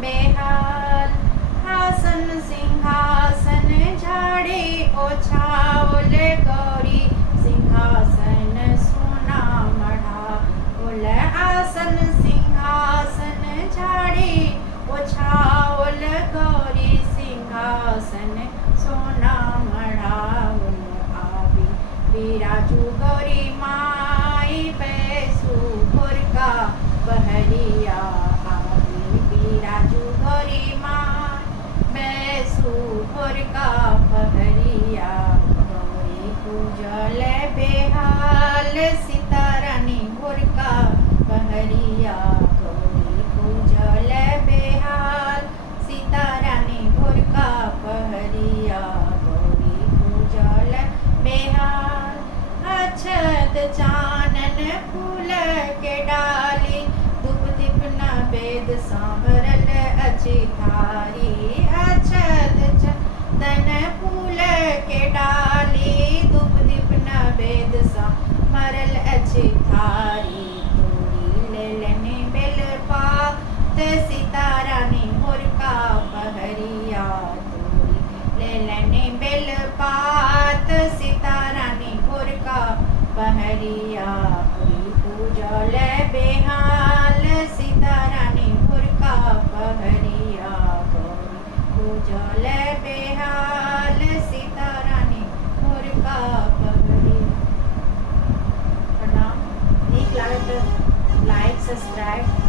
बेहाल। आसन सिंहासन झाड़े ओछाओल गौरी सिंहासन सोना मढ़ाओल। आसन सिंहासन झाड़े ओछाओल गौरी सिंहासन सोना मढ़ाओल। आवी बिराजू गौरी माई बैसू भोरका बहरिया। आवी बिराजू गौरी माई बैसू भोरका बहरिया। गौरी पूजल बेहाल सीतारानी भोरका बहरिया। गौरी पूजल बेहाल सीतारानी भोरका बहरिया। गौरी पूजल बेहाल। अक्षत चानन फूल के डाली धूप दीप नैवेद्य सांभरल अछि थारी। अक्षत चंदन फूल के डाली धूप दीप नैवेद्य सांभरल अछि थारी। तोड़ी लेलनि बेल पात सीतारानी भोरका बहरिया। तोड़ी लेलनि बेल पात सीतारानी भोरका बहरिया। गौरी पूजल बेहाल सीतारानी भोरका बहरिया। गौरी पूजल बेहाल सीतारानी भोरका बहरिया। प्रणाम। नीक लागत लाइक सब्सक्राइब